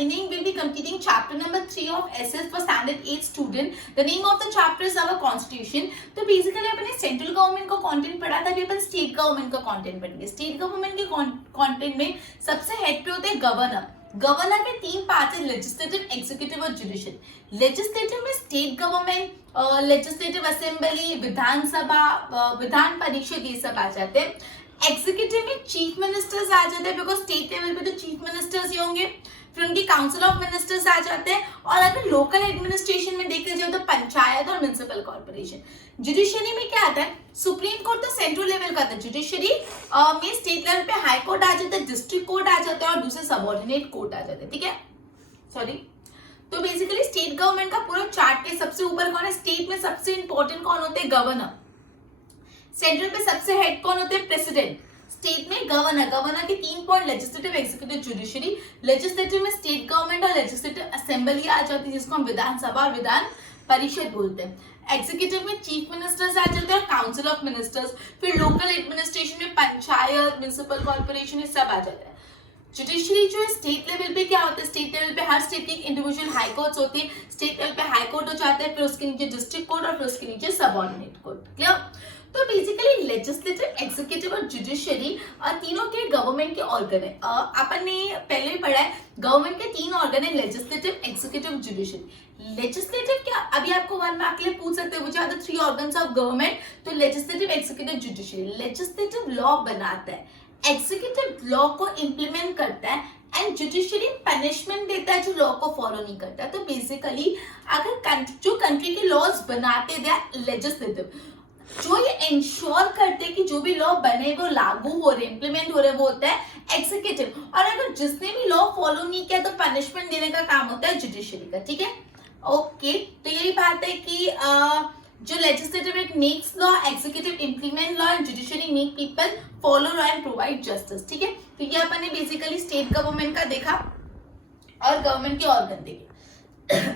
continuing, we'll be completing chapter number 3 of SS for standard 8 student. The name of the chapter is our constitution. तो basically अपने central government का content पढ़ा था, अभी अपन state government का content पढ़ेंगे. State government के content में सबसे हेड पे होते हैं गवर्नर. गवर्नर के 3 पार्ट है, लेजिस्लेटिव, एग्जीक्यूटिव और जुडिशियल. लेजिस्लेटिव में स्टेट गवर्नमेंट, लेजिस्लेटिव असेंबली, विधानसभा, विधान परिषद, ये सब आ जाते हैं. एग्जीक्यूटिव में चीफ मिनिस्टर्स आ जाते हैं, बिकॉज स्टेट लेवल पे तो चीफ मिनिस्टर्स ही होंगे. फिर उनकी काउंसिल ऑफ मिनिस्टर्स आ जाते हैं. और अगर लोकल एडमिनिस्ट्रेशन में देखा जाए तो पंचायत और म्युनिसिपल कॉर्पोरेशन. जुडिशरी में क्या आता है, सुप्रीम कोर्ट तो सेंट्रल लेवल का था. जुडिशरी में स्टेट लेवल पे हाई कोर्ट आ जाता है, डिस्ट्रिक्ट कोर्ट आ जाता है और दूसरे सबऑर्डिनेट कोर्ट आ जाते हैं. ठीक है, सॉरी. तो बेसिकली स्टेट गवर्नमेंट का पूरा चार्ट के सबसे ऊपर कौन है, स्टेट में सबसे इंपॉर्टेंट कौन होते हैं, गवर्नर. सेंट्रल पे सबसे हेड कौन होते हैं, प्रेसिडेंट. स्टेट में गवर्नर. गवर्नर के 3 point, legislative, executive, judiciary. Legislative में स्टेट गवर्नमेंट और लेजिस्लेटिव असेंबली आ जाती है, जिसको हम विधानसभा और विधान परिषद बोलते हैं. एग्जीक्यूटिव में चीफ मिनिस्टर्स आ जाते हैं और काउंसिल ऑफ मिनिस्टर्स. फिर लोकल एडमिनिस्ट्रेशन में पंचायत, म्युनिसिपल कॉर्पोरेशन, ये सब आ जाता है. जुडिशरी जो है स्टेट लेवल पे क्या होता है, स्टेट लेवल पे हर स्टेट की इंडिविजुअल हाई कोर्ट्स होती है. स्टेट लेवल पे हाई कोर्ट हो जाता है, फिर उसके नीचे डिस्ट्रिक्ट कोर्ट और फिर उसके नीचे सबऑर्डिनेट कोर्ट. क्लियर. तो बेसिकली लेजिस्लेटिव, एग्जीक्यूटिव और जुडिशरी तीनों के गवर्नमेंट के ऑर्गन है. अपन ने पहले भी पढ़ा है, गवर्नमेंट के 3 ऑर्गन है, लेजिस्लेटिव, एग्जीक्यूटिव, जुडिशरी. लेजिस्लेटिव क्या, अभी आपको 1 मार्क के लिए पूछ सकते हैं, मुझे 3 ऑर्गन्स ऑफ गवर्नमेंट. तो legislative, executive, judiciary. Legislative law बनाता है, एग्जीक्यूटिव लॉ को इम्प्लीमेंट करता है एंड जुडिशरी पनिशमेंट देता है जो लॉ को फॉलो नहीं करता. तो बेसिकली अगर जो कंट्री के लॉज बनाते दे लेजिस्लेटिव, जो ये इंश्योर करते हैं कि जो भी लॉ बने वो लागू हो रहे, इंप्लीमेंट हो रहे, वो होता है एग्जीक्यूटिव. और अगर जिसने भी लॉ फॉलो नहीं किया तो पनिशमेंट देने का काम होता है जुडिशरी का. ठीक है, ओके. तो यही बात है कि जो लेजिस्लेटिव एक makes law, executive implement law and judiciary make people follow law and provide justice. ठीक है, तो ये अपन ने बेसिकली स्टेट गवर्नमेंट का देखा और गवर्नमेंट के ऑर्गन देखे.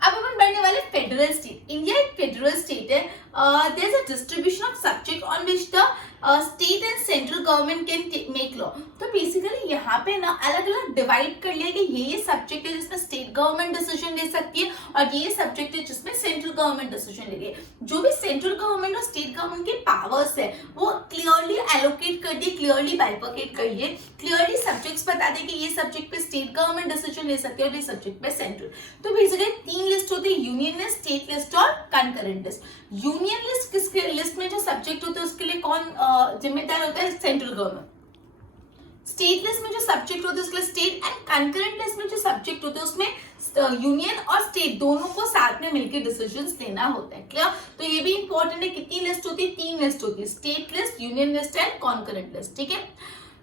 अब अपन बढ़ने वाले फेडरल स्टेट. इंडिया एक फेडरल स्टेट है. There is a distribution of subject on which the state and central government can make law. तो बेसिकली यहाँ पे ना अलग अलग डिवाइड कर लिया कि ये सब्जेक्ट है जिसमें स्टेट गवर्नमेंट डिसीजन ले सकती है और ये सब्जेक्ट है जिसमें सेंट्रल गवर्नमेंट डिसीजन ले रही है. जो भी सेंट्रल गवर्नमेंट और स्टेट गवर्नमेंट के पावर्स है वो क्लियरली एलोकेट कर दिए, क्लियरली बाइफरकेट कर दिए, क्लियरली सब्जेक्ट्स बता दे कि ये सब्जेक्ट पे स्टेट गवर्नमेंट डिसीजन ले सकती है और ये सब्जेक्ट पे सेंट्रल. तो बेसिकली 3 लिस्ट होती है, यूनियन लिस्ट, स्टेट लिस्ट और कंकरेंट लिस्ट. यूनियन लिस्ट किसके लिस्ट में जो सब्जेक्ट होते हैं उसके लिए कौन जिम्मेदार होता है, सेंट्रल गवर्नमेंट. स्टेट लिस्ट में जो सब्जेक्ट होते हैं उसके लिए स्टेट, एंड कंकरेंट लिस्ट में जो सब्जेक्ट होते हैं उसमें यूनियन और स्टेट दोनों को साथ में मिलकर डिसीजंस लेना होता है. क्लियर. तो ये भी इंपॉर्टेंट है. कितनी लिस्ट होती है, 3 लिस्ट होती है, state list, union list and concurrent list. ठीक है.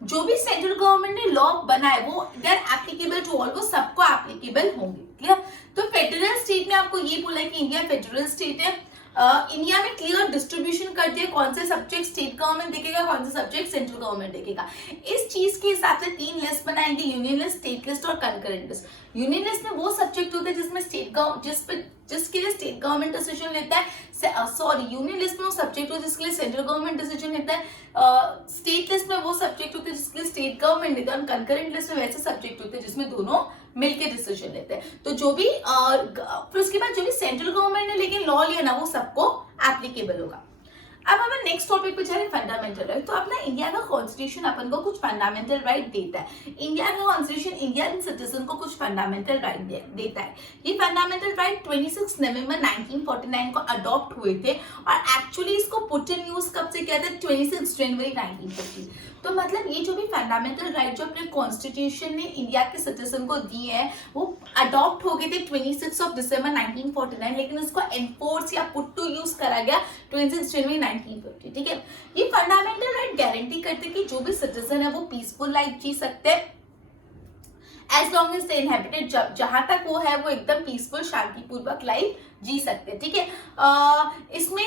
जो भी सेंट्रल गवर्नमेंट ने लॉ बनाए वो they are applicable to all, वो सबको एप्लीकेबल होंगे. क्लियर. तो फेडरल स्टेट में आपको ये बोला है कि इंडिया फेडरल स्टेट है. इंडिया में क्लियर डिस्ट्रीब्यूशन कर दिया कौन से सब्जेक्ट स्टेट गवर्नमेंट देखेगा, कौन से सब्जेक्ट सेंट्रल गवर्नमेंट देखेगा. इस चीज के हिसाब से 3 लिस्ट बनाएंगे, यूनियन लिस्ट, स्टेट लिस्ट और कंकरेंट लिस्ट. यूनियन लिस्ट में वो सब्जेक्ट होते हैं जिसमें जिसके लिए स्टेट गवर्नमेंट डिसीजन लेता है. सॉरी, यूनियन लिस्ट में वो सब्जेक्ट होता है जिसके लिए सेंट्रल गवर्नमेंट डिसीजन लेता है. स्टेट लिस्ट में वो सब्जेक्ट होते हैं जिसके लिए स्टेट गवर्नमेंट लेता है. और कंकरेंट लिस्ट में वैसे सब्जेक्ट होते हैं जिसमें दोनों मिलकर डिसीजन लेते हैं. तो जो भी फिर उसके बाद जो भी सेंट्रल गवर्नमेंट ने लेकिन लॉ लिया ना वो सबको एप्लीकेबल होगा. अब अपन नेक्स्ट टॉपिक पे चले, फंडामेंटल राइट. तो अपना इंडिया का कॉन्स्टिट्यूशन अपन को कुछ फंडामेंटल राइट देता है. इंडिया का कॉन्स्टिट्यूशन इंडियन सिटीजन को कुछ फंडामेंटल राइट देता है. ये फंडामेंटल राइट 26 नवंबर 1949 को अडॉप्ट हुए थे और एक्चुअली इसको पुट इन यूज कब से किया था, 26 जनवरी 1950. तो मतलब ये जो भी फंडामेंटल राइट जो अपने कॉन्स्टिट्यूशन ने इंडिया के सिटीजन को दिए हैं वो अडॉप्ट हो गए थे 26 दिसंबर 1949, लेकिन उसको एनफोर्स या पुट टू यूज करा गया 26 जनवरी 1950. ठीक है. ये फंडामेंटल राइट गारंटी करते कि जो भी सिटीजन है वो पीसफुल लाइफ जी सकते हैं as long as they inhabited, जहां तक वो है वो एकदम पीसफुल शांतिपूर्वक लाइफ जी सकते हैं, ठीक है। इसमें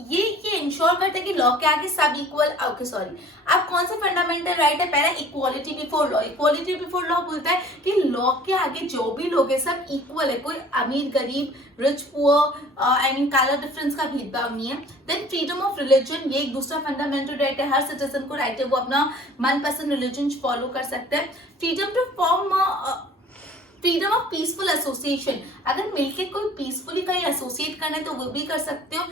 ये इंश्योर करते हैं कि लॉ के आगे सब इक्वल, ओके सॉरी, अब कौन सा फंडामेंटल राइट है? पहला equality before law. Equality before law बोलता है कि लॉ के आगे जो भी लोग हैं सब इक्वल है, कोई अमीर गरीब, rich poor, I mean colour difference का भेदभाव नहीं है। देन फ्रीडम ऑफ रिलीजन, ये एक दूसरा फंडामेंटल राइट है, हर सिटीजन को राइट है वो अपना मनपसंद रिलीजन फॉलो कर सकते हैं। Freedom to form, freedom of peaceful association, अगर मिलके कोई पीसफुली कहीं एसोसिएट करना है तो वो भी कर सकते हो।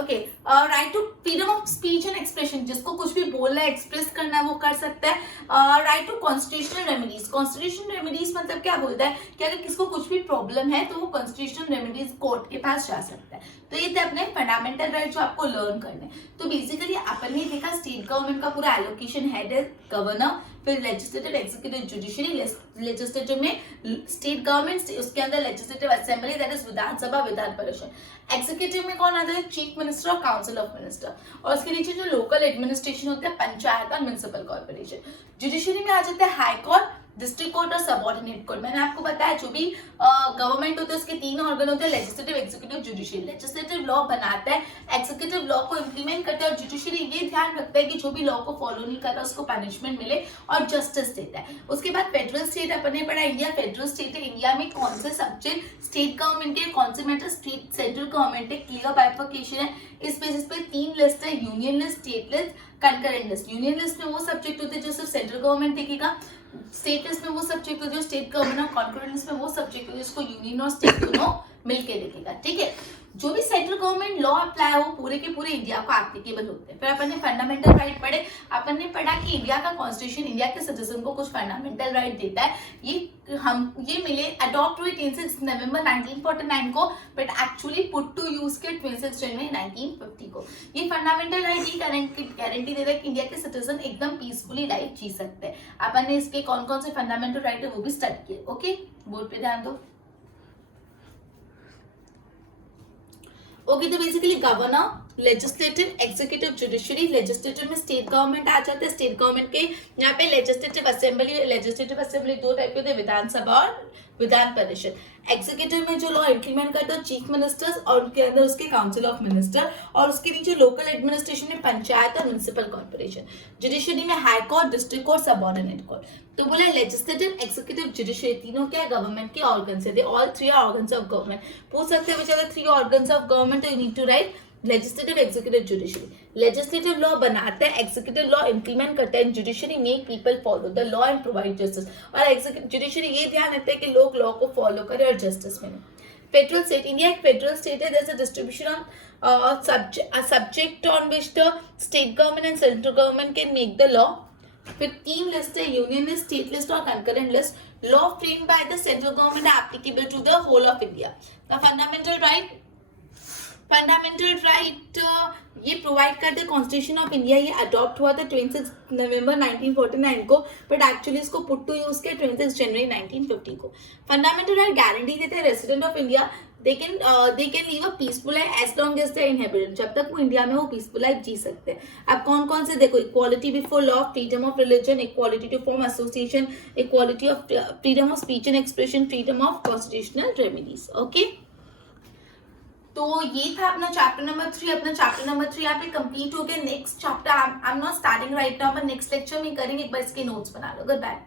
Okay, right to freedom of speech and expression, जिसको कुछ भी बोलना है, एक्सप्रेस करना है वो कर सकता है। Right to constitutional remedies, constitutional remedies मतलब क्या बोलता है कि अगर किसको कुछ भी प्रॉब्लम है तो वो कॉन्स्टिट्यूशनल रेमेडीज कोर्ट के पास जा सकता है। तो ये थे अपने फंडामेंटल राइट जो आपको लर्न करने। तो बेसिकली अपन ने देखा स्टेट गवर्नमेंट का पूरा एलोकेशन, हेड है गवर्नर, फिर लेजिस्लेटिव, एग्जीक्यूटिव, जुडिशरी। लेजिस्लेटिव में स्टेट गवर्नमेंट, उसके अंदर legislative assembly that is Vidhan Sabha, Vidhan Parishad. Executive में कौन आता है? चीफ मिनिस्टर और काउंसिल ऑफ मिनिस्टर, और उसके नीचे जो लोकल एडमिनिस्ट्रेशन होते हैं पंचायत और म्युनिसिपल कॉर्पोरेशन। जुडिशरी में आ जाता है हाई कोर्ट, डिस्ट्रिक्ट कोर्ट और सबऑर्डिनेट कोर्ट। मैंने आपको बताया जो भी गवर्नमेंट होते हैं उसके तीन ऑर्गन होते हैं, legislative, executive, judicial. Legislative law बनाता है, एग्जीक्यूटिव लॉ को इंप्लीमेंट करता है, और जुडिशरी ये ध्यान रखता है कि जो भी लॉ को फॉलो नहीं करता उसको पनिशमेंट मिले और जस्टिस देता है। उसके बाद फेडरल स्टेट अपन ने पढ़ा, इंडिया फेडरल स्टेट है। इंडिया में कौन से सब्जेक्ट स्टेट गवर्नमेंट के, कौन से मैटर स्टेट सेंट्रल गवर्नमेंट है, क्लियर बाइफर्केशन है। इस बेसिस पे तीन लिस्ट है, union list, state list, concurrent list. Union list में वो सब्जेक्ट होते हैं जो सिर्फ सेंट्रल गवर्नमेंट देखेगा, स्टेट लिस्ट में वो सब्जेक्ट होते हैं जो स्टेट गवर्नमेंट, और कंकरेंट लिस्ट में वो सब्जेक्ट होते हैं जिसको यूनियन और स्टेट दोनों मिलके देखेगा, ठीक है। जो भी सेंट्रल गवर्नमेंट लॉ अप्लाई है वो पूरे के पूरे इंडिया को एप्लीकेबल होते हैं। फिर अपन ने फंडामेंटल राइट पढ़े, अपन ने पढ़ा कि इंडिया का कॉन्स्टिट्यूशन इंडिया के सिटीजन को कुछ फंडामेंटल राइट देता है। ये मिले अडॉप्ट हुए 26 नवंबर 1949 को, but actually put to use के 26 जनवरी 1950 को। ये फंडामेंटल राइट ही गारंटी देता है कि इंडिया के सिटीजन एकदम पीसफुली लाइफ जी सकते हैं। अपन ने इसके कौन कौन से फंडामेंटल राइट है वो भी स्टडी किए। ओके, बोर्ड पे ध्यान दो। ओके, तो basically governor, legislative, executive, judiciary. Legislative में स्टेट गवर्नमेंट आ जाता है, स्टेट गवर्नमेंट के यहाँ पे लेजिस्लेटिव असेंबली दो टाइप के होते हैं, विधानसभा और विधान परिषद। एग्जीक्यूटिव में जो लॉ इंप्लीमेंट करते हैं चीफ मिनिस्टर्स, और उनके अंदर उसके काउंसिल ऑफ मिनिस्टर, और उसके नीचे लोकल एडमिनिस्ट्रेशन में पंचायत और म्युनिसिपल कॉर्पोरेशन। जुडिशरी में high court, district court, subordinate court. तो बोला लेजिस्लेटिव, एग्जीक्यूटिव, जुडिशरी तीनों क्या गवर्नमेंट के ऑर्गन्स है, they all three are organs of government. पूछ सकते हैं which are the three organs of government, you need to write legislative, executive, judiciary. Legislative law बनाता है, एग्जीक्यूटिव लॉ इंप्लीमेंट करता है, judiciary make people follow the law and provide justice, और executive judiciary ये ध्यान रखता है कि लोग लॉ को फॉलो करें और जस्टिस मिले। फेडरल स्टेट, इंडिया एक फेडरल स्टेट है, there is a distribution of subject on which the state government and central government can make the law. फिर तीन लिस्ट है, यूनियन लिस्ट, स्टेट लिस्ट और concurrent list. Law framed by the central government applicable to the whole of India. The fundamental right ये provide करते constitution of India, ये adopt हुआ था 26 नवंबर 1949 को, बट एक्चुअली इसको पुट टू यूज किया 26 जनवरी 1950 को। फंडामेंटल राइट गारंटी देते हैं resident of India they can live a peaceful life as long as they are inhabitant, जब तक वो इंडिया में वो पीसफुल लाइफ जी सकते हैं। अब कौन कौन से देखो, equality before law, freedom of religion, equality to form association, equality of freedom of speech and expression, freedom of constitutional remedies. Okay, तो ये था अपना चैप्टर नंबर 3। अपना चैप्टर नंबर 3 यहाँ पे कंप्लीट हो गया। Next chapter I am not starting right now, पर नेक्स्ट लेक्चर में करेंगे, एक बार इसके नोट्स बना लो। Good bye.